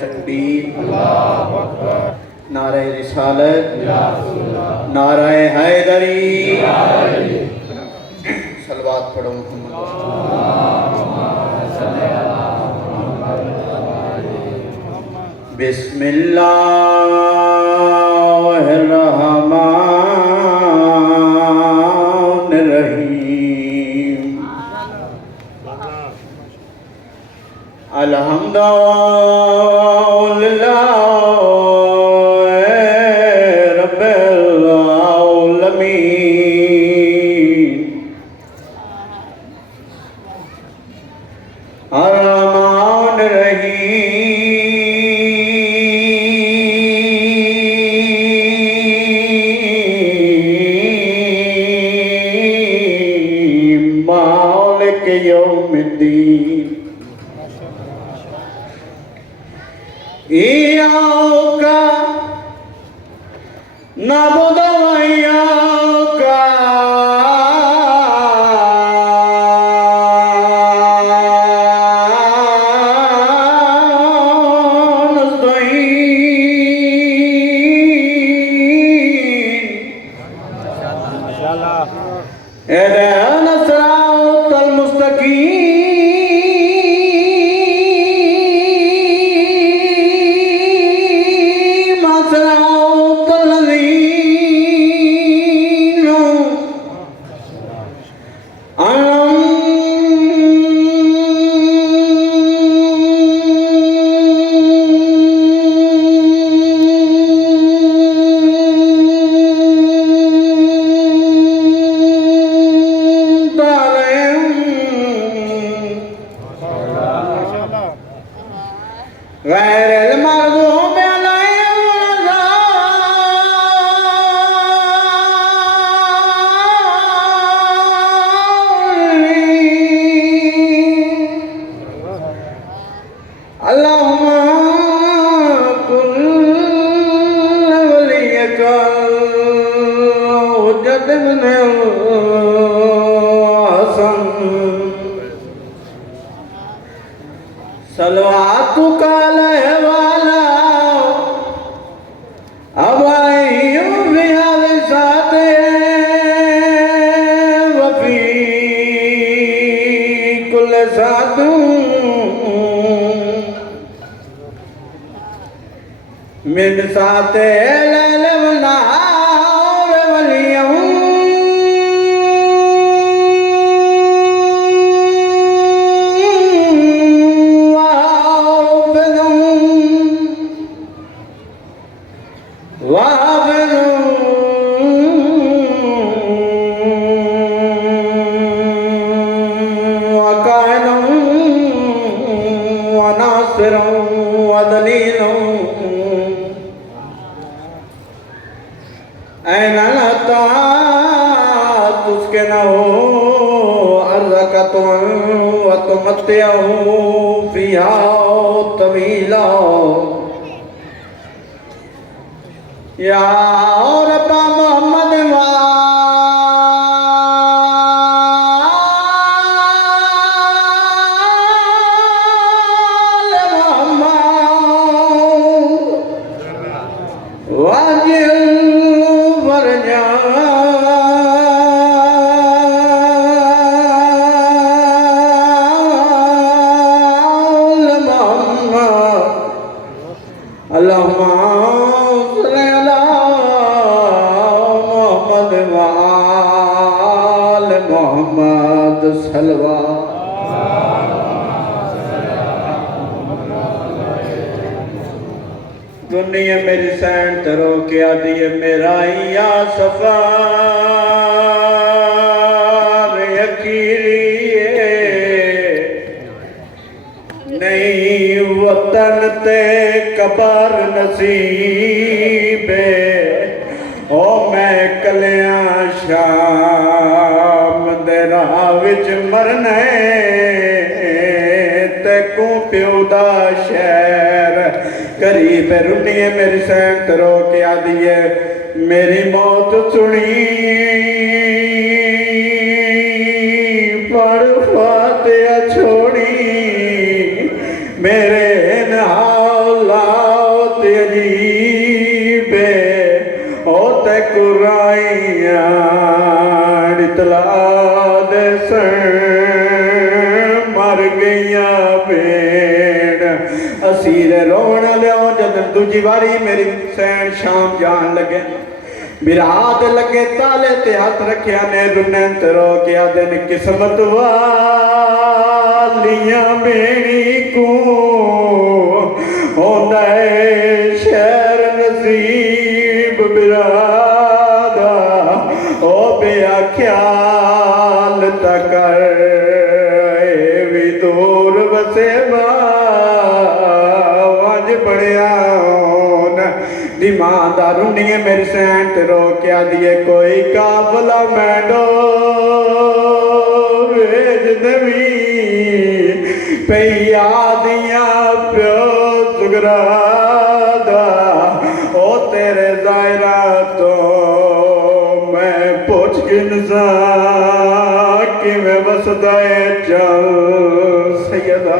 तकबीर, नारे रिसालत, नारे हैदरी। सलवात पढ़ो मोहम्मद। बिस्मिल्लाहिर्रहमानिर्रहीम। अल्हम्दुलिल्लाहि रब्बिल आलमीन। अर्रहमानिर्रहीम। मालिक यौमिद्दीन। इय्याका नअबुदु व इय्याका नस्तईन। इहदिना सिरातल मुस्तकीम सिरातल लज़ीना अनअमत अलैहिम गैरिल मग़ज़ूबि अलैहिम वलद्दाल्लीन। अल्लाहुम्मा कुल वलियकल हुज्जत इब्नुल हसन सलवातुका अलैहि वाला अवाइयु बिहा विसाते वफी कुल सातु मिन साते लैल व नहार वलियम उसके न हो अर्ज़कतुन व तुमत्तिअहु फ़ीहा तवीला। या रब्बा मोहम्मद वाजिल वरजा अल्लाहुम्मा सल्लि अला मुहम्मद व आल मुहम्मद सल्लल्लाहु। दुनिया मेरी सैन तरो के आदि मेरा या सफार यकीरी नहीं वतन ते कबर नसीबे ओ मैं कलिया शाम दे राह विच मरने ते को प्यो दा शहर करीब रुनिए मेरी सैन तरो के आदि मेरी मौत सुनी पर फातिहा छोड़ी मेरे नाल दे सन मर गईया भेड़ असीर रोन लियो जद दूजी बारी मेरी सैन शाम जान लगे बिरात लगे ताले ते हाथ रखिया ने रुनन रो के आदन किस्मत वालियां बेड़ी को होंदा है शहर नसीब बिरादा ओ बेआ ख्याल तकर भी दूर बसे वज पड़िया ईमानदार रुनिए मेरी सैंट रो क्या दिए कोई काफला मैडो भेज देवी पैया दिया प्यो सुगरादा ओ तेरे दायरा तो मैं पूछ गिनसा कि मैं बसदा है चल सैयदा